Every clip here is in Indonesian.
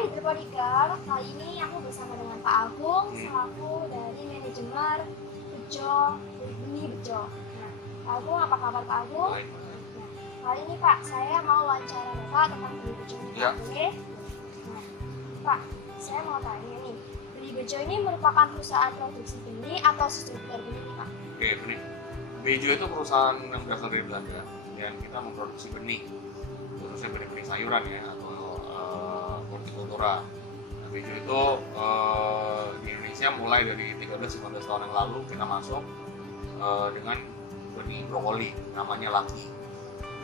Hai Hidroponika, kali ini aku bersama dengan Pak Agung selaku dari manajemen Benih Bejo. Nah, Pak Agung, apa kabar Pak Agung? Baik. Nah, kali ini Pak, saya mau wawancara Bapak tentang Benih Bejo ini, Ya. boleh? Nah, Pak, saya mau tanya nih, Benih Bejo ini merupakan perusahaan produksi benih atau distributor benih nih Pak? Oke, benih. Bejo itu perusahaan yang berasal dari Belanda dan kita memproduksi benih, khususnya benih-benih sayuran ya atau hortikultura. Nah, Bejo itu di Indonesia mulai dari 13-15 tahun yang lalu kita masuk dengan benih brokoli, namanya Laki.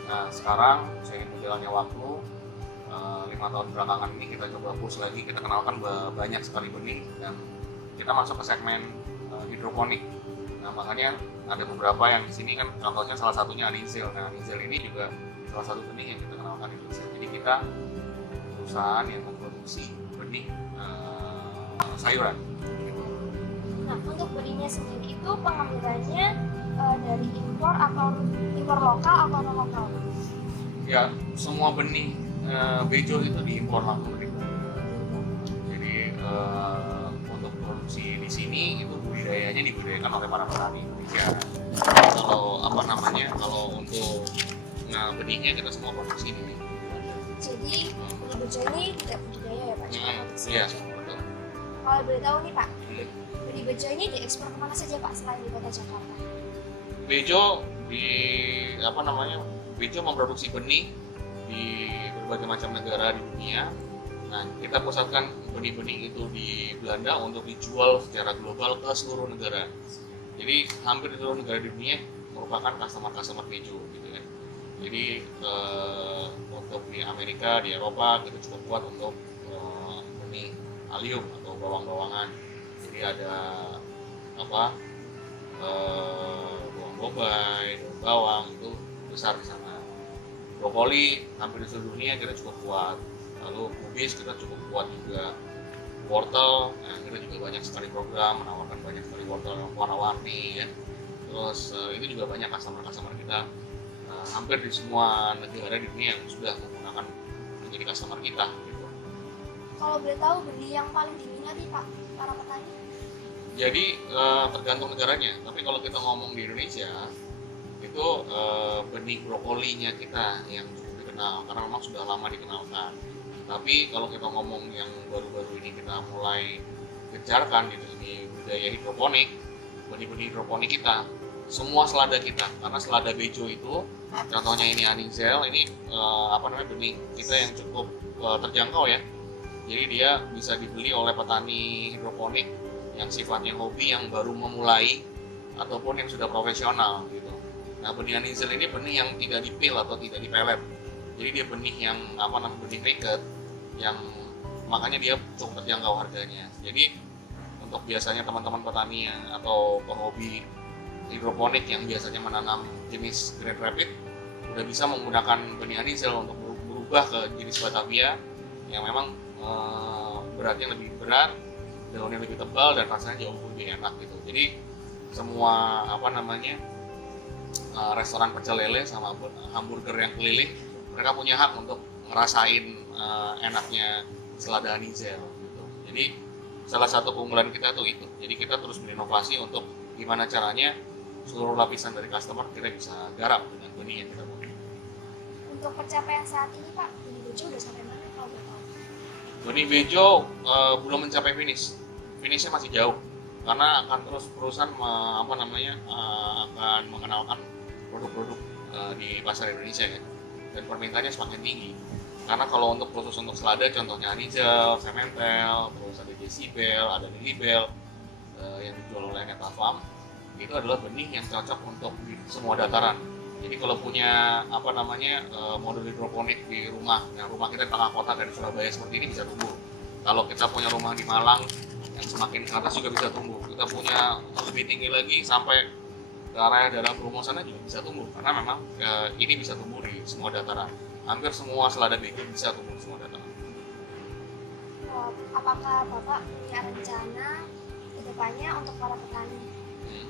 Nah sekarang seiring berjalannya waktu 5 tahun belakangan ini kita coba push lagi, kita kenalkan banyak sekali benih dan kita masuk ke segmen hidroponik. Nah makanya ada beberapa yang di sini kan contohnya salah satunya Aninzel. Nah Aninzel ini juga salah satu benih yang kita kenalkan di Indonesia. Jadi kita perusahaan yang memproduksi benih sayuran. Nah, untuk benihnya sendiri itu pengambilannya dari impor atau impor lokal atau non lokal? Ya semua benih Bejo itu diimpor langsung dari Belanda. Jadi untuk produksi di sini itu budidayanya dibudidayakan oleh para petani Indonesia. Kalau untuk benihnya kita semua produksi di Belanda. Jadi Benih Bejo ini tidak budidaya ya Pak? Cuma produksi. Iya, betul. Kalau boleh tahu nih Pak, Benih Bejo ini diekspor kemana saja Pak selain di kota Jakarta? Bejo Bejo memproduksi benih di berbagai macam negara di dunia. Nah, kita pusatkan benih-benih itu di Belanda untuk dijual secara global ke seluruh negara. Jadi hampir di seluruh negara di dunia merupakan customer Bejo gitu ya. Jadi untuk di Amerika, di Eropa kita cukup kuat untuk benih alium atau bawang-bawangan. Jadi ada bawang bombay, daun bawang itu besar di sana. Brokoli hampir di seluruh dunia kita cukup kuat. Lalu kubis kita cukup kuat juga. Wortel, kita juga banyak sekali program menawarkan banyak sekali wortel yang warna-warni ya. Terus itu juga banyak customer kita hampir di semua negara di dunia yang sudah menggunakan menjadi customer kita. Gitu. Kalau boleh tahu benih yang paling diminati Pak para petani? Jadi tergantung negaranya. Tapi kalau kita ngomong di Indonesia itu benih brokolinya kita yang cukup dikenal karena memang sudah lama dikenalkan. Tapi kalau kita ngomong yang baru-baru ini kita mulai gencarkan gitu di budaya hidroponik, benih-benih hidroponik kita, semua selada kita, karena selada Bejo itu, contohnya ini Aninzel, ini benih kita yang cukup terjangkau ya. Jadi dia bisa dibeli oleh petani hidroponik yang sifatnya hobi, yang baru memulai ataupun yang sudah profesional gitu. Nah benih Aninzel ini benih yang tidak dipil atau tidak dipelet. Jadi dia benih yang benih naked, yang makanya dia cukup terjangkau harganya. Jadi untuk biasanya teman-teman petani atau penghobi hidroponik yang biasanya menanam jenis Grand Rapid udah bisa menggunakan benih Aninzel untuk berubah ke jenis Batavia yang memang beratnya lebih berat, daunnya lebih tebal dan rasanya jauh lebih enak gitu. Jadi semua restoran pecel lele sama hamburger yang keliling mereka punya hak untuk ngerasain enaknya selada Aninzel gitu. Jadi salah satu keunggulan kita tuh itu. Jadi kita terus berinovasi untuk gimana caranya seluruh lapisan dari customer kita bisa garap dengan benih yang kita punya. Untuk pencapaian saat ini Pak, Benih Bejo udah sampai mana kalau boleh tahu? Benih Bejo belum mencapai finish. Finishnya masih jauh karena akan terus perusahaan akan mengenalkan produk-produk di pasar Indonesia ya, dan permintaannya semakin tinggi. Karena kalau untuk khusus untuk selada contohnya Aninzel, Sementel, terus ada Decibel, ada Lilibel yang dijual oleh Netafarm, itu adalah benih yang cocok untuk semua dataran. Jadi kalau punya modul hidroponik di rumah, nah rumah kita di tengah kota dari Surabaya seperti ini bisa tumbuh. Kalau kita punya rumah di Malang yang semakin ke atas juga bisa tumbuh. Kita punya lebih tinggi lagi sampai ke area daerah Bromo sana juga bisa tumbuh karena memang ini bisa tumbuh di semua dataran. Hampir semua selada Bejo bisa tumbuh di semua dataran. Apakah Bapak punya rencana ke depannya untuk para petani?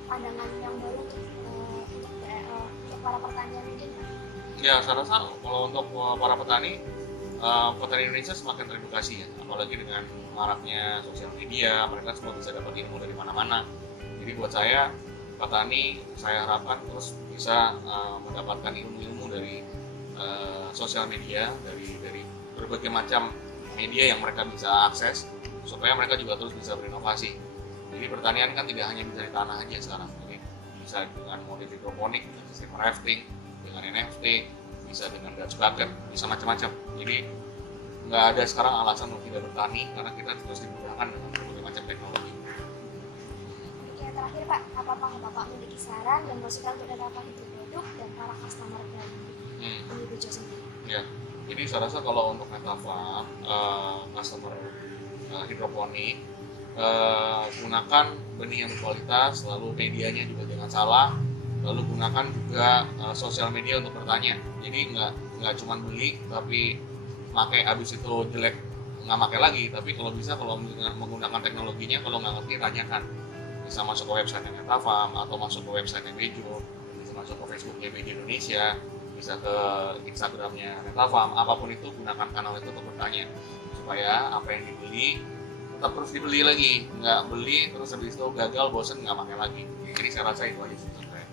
Pandangan yang baru untuk para petani mungkin Pak? Ya, saya rasa kalau untuk para petani petani Indonesia semakin teredukasi ya, apalagi dengan maraknya sosial media, mereka semua bisa dapat ilmu dari mana-mana. Jadi buat saya, petani saya harapkan terus bisa mendapatkan ilmu-ilmu dari sosial media, dari berbagai macam media yang mereka bisa akses, supaya mereka juga terus bisa berinovasi. Jadi pertanian kan tidak hanya bisa di tanah aja sekarang, jadi bisa dengan model hidroponik, dengan sistem rafting, dengan NFT, bisa dengan Dutch bucket, bisa macam-macam. Jadi nggak ada sekarang alasan untuk tidak bertani karena kita terus dimudahkan dengan berbagai macam teknologi. Yang terakhir Pak, apakah Bapak memiliki saran dan masukan untuk dapat produk dan para customer dari Beni Bejo sendiri? Ya, jadi saya rasa kalau untuk metafarm, customer hidroponik, gunakan benih yang berkualitas, lalu medianya juga jangan salah, lalu gunakan juga sosial media untuk bertanya. Jadi nggak cuma beli tapi pakai habis itu jelek nggak pakai lagi, tapi kalau bisa kalau menggunakan teknologinya, kalau nggak ngerti tanyakan. Bisa masuk ke website Metafarm atau masuk ke website Bejo, bisa masuk ke Facebooknya Bejo Indonesia, bisa ke Instagramnya Metafarm, apapun itu gunakan kanal itu untuk bertanya supaya apa yang dibeli tetap terus dibeli lagi, nggak beli terus habis itu gagal bosen nggak pakai lagi. Jadi saya rasa itu aja sih sebenarnya.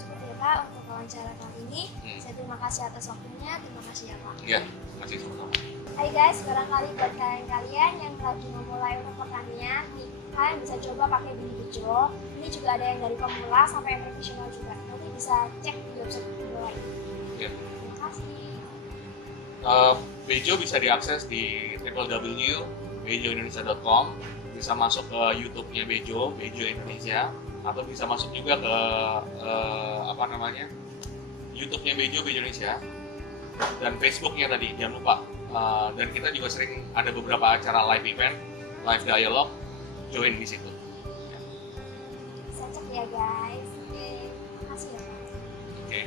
Seperti itu Pak untuk wawancara kali ini. Saya terima kasih atas waktunya, terima kasih ya Pak. Ya, terima kasih sama-sama. Hai guys, barangkali buat kalian yang lagi memulai untuk pertanian, kalian bisa coba pakai Beni Bejo. Ini juga ada yang dari pemula sampai yang profesional juga. Nanti bisa cek di website di bawah ini. Ya. Terima kasih. Bejo bisa diakses di www.bejoindonesia.com, bisa masuk ke YouTube-nya Bejo Indonesia, atau bisa masuk juga ke YouTube-nya Bejo Indonesia, dan Facebook-nya tadi jangan lupa. Dan kita juga sering ada beberapa acara live event, live dialog, join di situ. Bisa cek ya guys. Oke, terima kasih ya Pak. Oke.